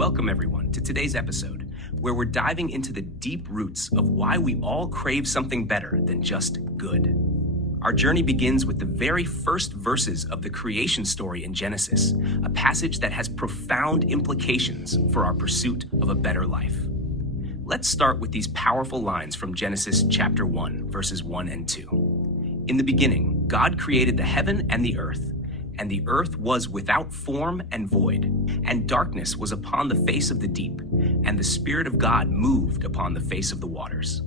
Welcome, everyone, to today's episode, where we're diving into the deep roots of why we all crave something better than just good. Our journey begins with the very first verses of the creation story in Genesis, a passage that has profound implications for our pursuit of a better life. Let's start with these powerful lines from Genesis chapter 1, verses 1 and 2. In the beginning, God created the heaven and the earth was without form and void, and darkness was upon the face of the deep, and the Spirit of God moved upon the face of the waters.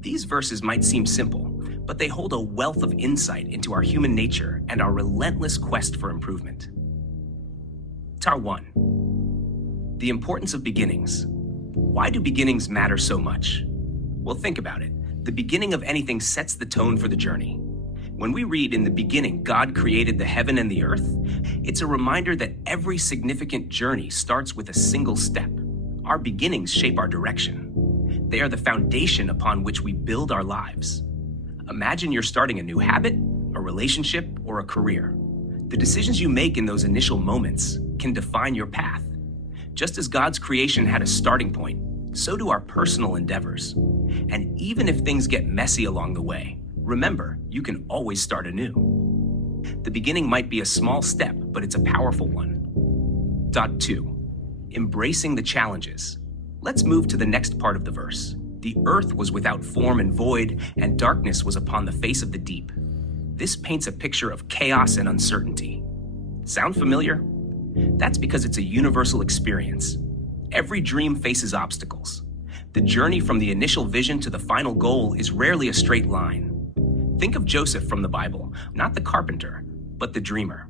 These verses might seem simple, but they hold a wealth of insight into our human nature and our relentless quest for improvement. Tar 1. The importance of beginnings. Why do beginnings matter so much? Well, think about it. The beginning of anything sets the tone for the journey. When we read, "In the beginning, God created the heaven and the earth," it's a reminder that every significant journey starts with a single step. Our beginnings shape our direction. They are the foundation upon which we build our lives. Imagine you're starting a new habit, a relationship, or a career. The decisions you make in those initial moments can define your path. Just as God's creation had a starting point, so do our personal endeavors. And even if things get messy along the way, remember, you can always start anew. The beginning might be a small step, but it's a powerful one. 2. Embracing the challenges. Let's move to the next part of the verse. The earth was without form and void, and darkness was upon the face of the deep. This paints a picture of chaos and uncertainty. Sound familiar? That's because it's a universal experience. Every dream faces obstacles. The journey from the initial vision to the final goal is rarely a straight line. Think of Joseph from the Bible, not the carpenter, but the dreamer.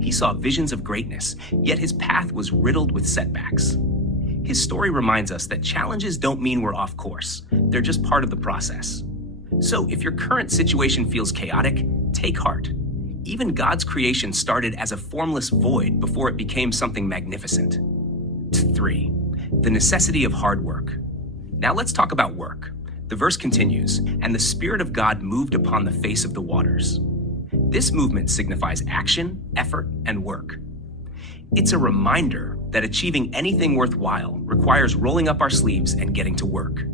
He saw visions of greatness, yet his path was riddled with setbacks. His story reminds us that challenges don't mean we're off course. They're just part of the process. So if your current situation feels chaotic, take heart. Even God's creation started as a formless void before it became something magnificent. 3. The necessity of hard work. Now let's talk about work. The verse continues, "And the Spirit of God moved upon the face of the waters." This movement signifies action, effort, and work. It's a reminder that achieving anything worthwhile requires rolling up our sleeves and getting to work.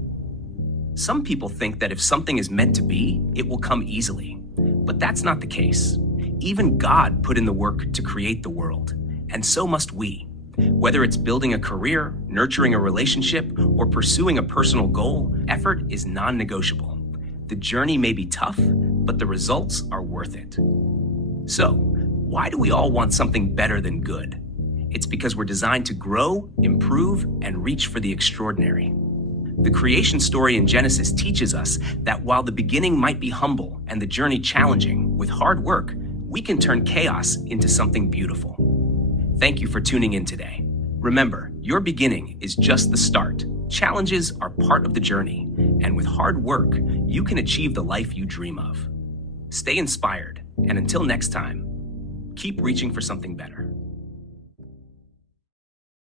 Some people think that if something is meant to be, it will come easily. But that's not the case. Even God put in the work to create the world, and so must we. Whether it's building a career, nurturing a relationship, or pursuing a personal goal, effort is non-negotiable. The journey may be tough, but the results are worth it. So, why do we all want something better than good? It's because we're designed to grow, improve, and reach for the extraordinary. The creation story in Genesis teaches us that while the beginning might be humble and the journey challenging, with hard work, we can turn chaos into something beautiful. Thank you for tuning in today. Remember, your beginning is just the start. Challenges are part of the journey, and with hard work, you can achieve the life you dream of. Stay inspired, and until next time, keep reaching for something better.